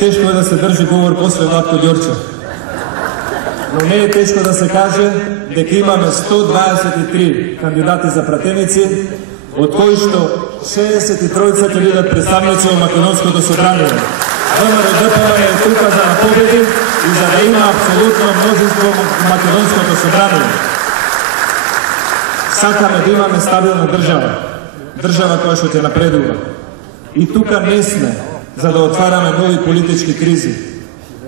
Teško je da se drži govor posle Vlatko Đorđa. No ne je teško da se kaže дека имаме 123 кандидати за пратеници, од кои што 63 ќе бидат представници во Македонското собрание. ВМРО-ДПМН е тука за да победи и за да има апсолутно мнозинство во Македонското собрание. Сакаме да имаме стабилна држава, држава која што ќе напредува. И тука не сме за да отвараме нови политички кризи.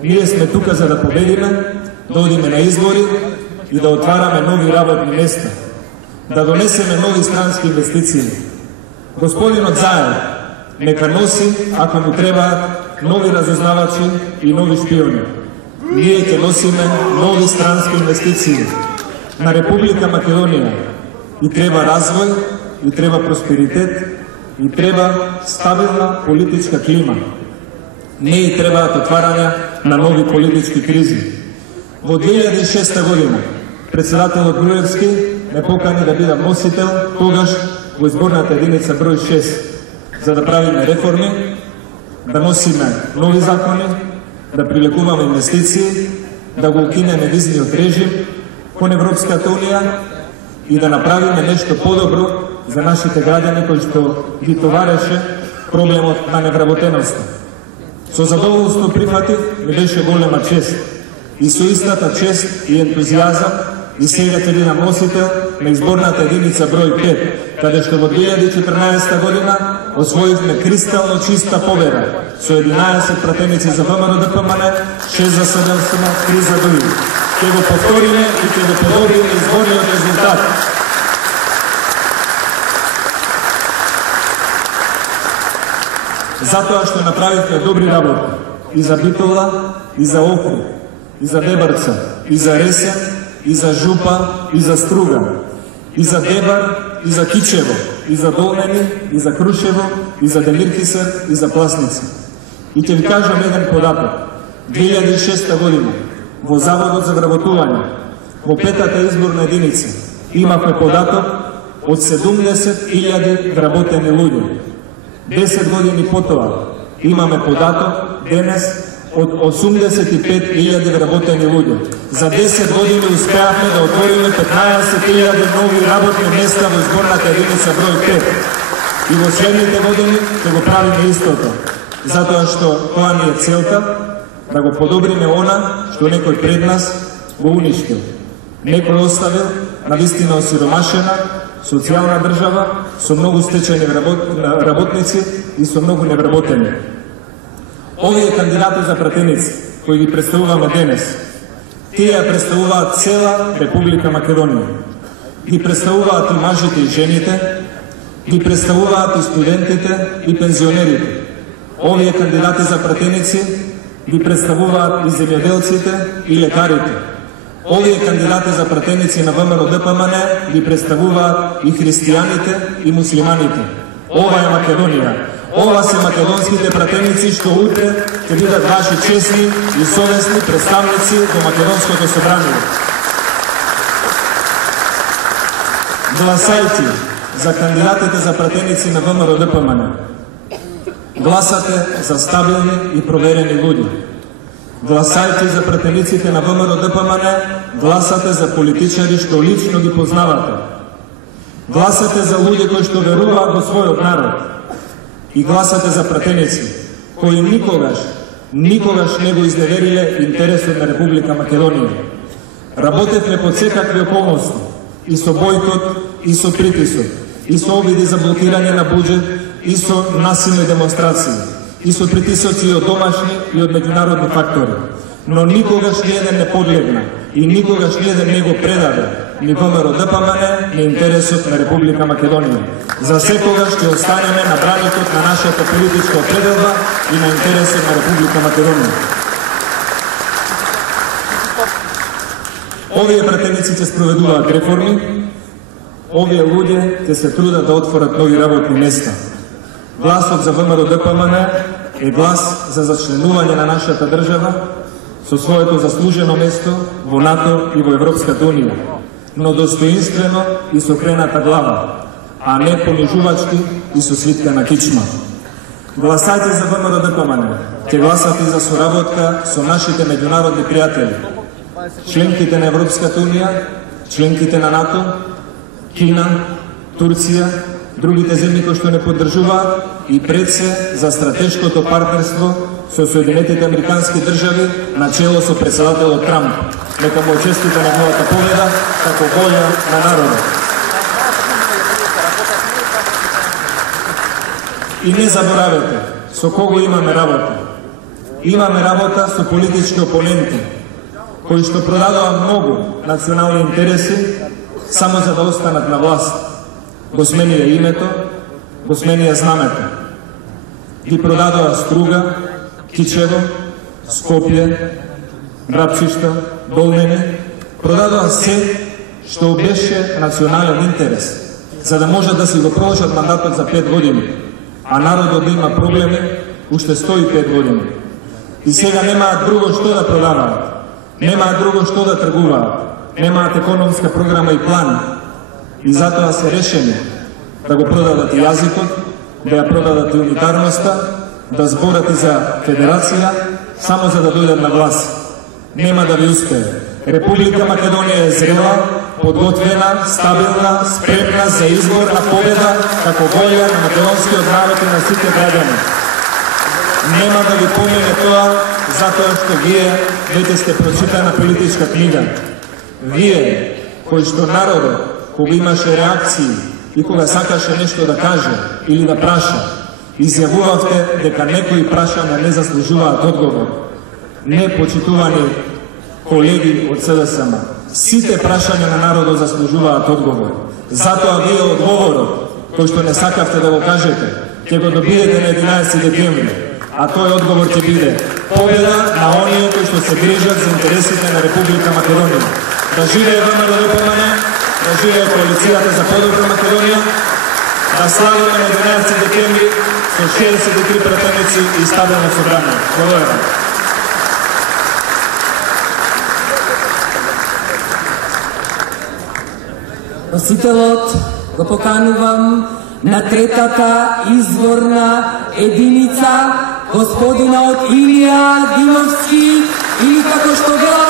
Ние сме тука за да победиме, да одиме на избори и да отвараме нови работни места, да донесеме нови странски инвестиции. Господинот Заев нека носи, ако му требаат, нови разузнавачи и нови шпиони. Ние ќе носиме нови странски инвестиции. На Република Македонија и треба развој, и треба просперитет, и треба стабилна политичка клима. Не и требаат отварања на нови политички кризи. Во 2006 година председателот Груевски ме покани да бидам носител тогаш во изборната единица број 6 за да правиме реформи, да носиме нови закони, да привлекуваме инвестиции, да го укинеме визниот режим кон Европската унија и да направиме нешто подобро за нашите граѓани кои што ги товареше проблемот на невработеноста. Со задоволство прифатив, ми беше голема чест. И со истата чест и ентузијазам и сега ќе бидам носител на изборната единица број 5, каде што во 2014 година освоивме кристално чиста победа со 11 пратеници за ВМРО-ДПМН, 6 за СДСМ, 3 за ДУИ. Ќе го повториме и ќе го подобриме изборниот резултат. Затоа што направивме добри работи и за Битола, и за Охрид, и за Дебарца, и за Ресен, и за Жупа, и за Струга, и за Дебар, и за Кичево, и за Долнени, и за Крушево, и за Демиркисар, и за Пласница. И ќе ви кажам еден податок. 2006 година во Заводот за вработување, во 5-та изборна единица, имавме податок од 70.000 вработени луѓе. 10 години потоа имаме податок денес од 85.000 вработени луѓе. За 10 години успеавме да отвориме 15.000 нови работни места во изборната единица број 5. И во следните години ќе го правиме истото. Затоа што тоа ни е целта, да го подобриме она што некој пред нас го уништил. Некој оставил навистина осиромашена, социјална држава со многу стечени работници и со многу невработени. Овие кандидати за пратеници кои ги представуваме денес, тие представуваат цела Република Македонија. Ги представуваат и мажите и жените, ги представуваат и студентите и пензионерите. Овие кандидати за пратеници ги представуваат и земјоделците и лекарите. Овие кандидати за пратеници на ВМРО-ДПМН ги представуваат и христијаните и муслиманите. Ова е Македонија. Ова се македонските пратеници што утре ќе бидат ваши честни и совесни представници во Македонското собрание. Гласајте за кандидатите за пратеници на ВМРО-ДПМН. Гласате за стабилни и проверени луѓе. Гласајте за пратениците на ВМРО-ДПМН, гласате за политичари што лично ги познавате. Гласате за луѓе кои што веруваат во својот народ. И гласате за пратеници кои никогаш не го изневериле интересот на Република Македонија. Работевме под секакви околности, и со бојкот, и со притисок, и со обиди за блокирање на буџет, и со насилни демонстрации, и со притисоци и од домашни и од меѓународни фактори. Но никогаш ниеден не подлегна и никогаш ниеден не го предаде ни ВМРО-ДПМН, ни интересот на Република Македонија. За секогаш ќе останеме на браникот на нашата политичка определба и на интересот на Република Македонија. Овие пратеници ќе спроведуваат реформи, овие луѓе ќе се трудат да отворат нови работни места. Гласот за ВМРО-ДПМН е глас за зачленување на нашата држава со своето заслужено место во НАТО и во Европската унија, но достоинствено и со крената глава, а не понижувачки и со свитка на кичма. гласајте за ВМРО ДПМН. Ќе гласате за соработка со нашите меѓународни пријатели, членките на Европската Унија, членките на НАТО, Кина, Турција, другите земји кои што не поддржуваат и пред се за стратешкото партнерство со Соединетите Американски држави на чело со председателот Трамп. Нека му честита неговата победа како волја на народот. И не заборавете со кого имаме работа. Имаме работа со политички опоненти кои што продадоа многу национални интереси само за да останат на власт. Го сменија името, го сменија знамето. Ги продадоа Струга, Кичево, Скопје, Рапчишта, Долнени, продадоа се што беше национален интерес, за да можат да си го продолжат мандатот за 5 години, а народот да има проблеми уште 105 години. И сега немаат друго што да продаваат, немаат друго што да тргуваат, немаат економска програма и план, и затоа се решени да го продадат и јазикот, да ја продадат и унитарноста, да зборат и за федерација, само за да дојдат на власт. Нема да ви успее. Република Македонија е зрела, подготвена, стабилна, спремна за избор на победа како волја на македонскиот народ и на сите граѓани. Нема да ви помине тоа, затоа што вие веќе сте прочитана политичка книга. Вие, кои што народот, кога имаше реакции и кога сакаше нешто да каже или да праша, изјавувавте дека некои прашања не заслужуваат одговор. Не, почитувани колеги од СДСМ, сите прашања на народот заслужуваат одговор. Затоа вие одговорот, кој што не сакавте да го кажете, ќе го добиете на 11 декември, а тој одговор ќе биде победа на оние кои што се грижат за интересите на Република Македонија. Да живее ВМРО ДПМН, да живее коалицијата за подобра Македонија, да славиме на 11 декември со 63 пратеници и стабилно собрание. Благодарам. Носителот го поканувам на третата изборна единица, господинот Илија Димовски, или како што вела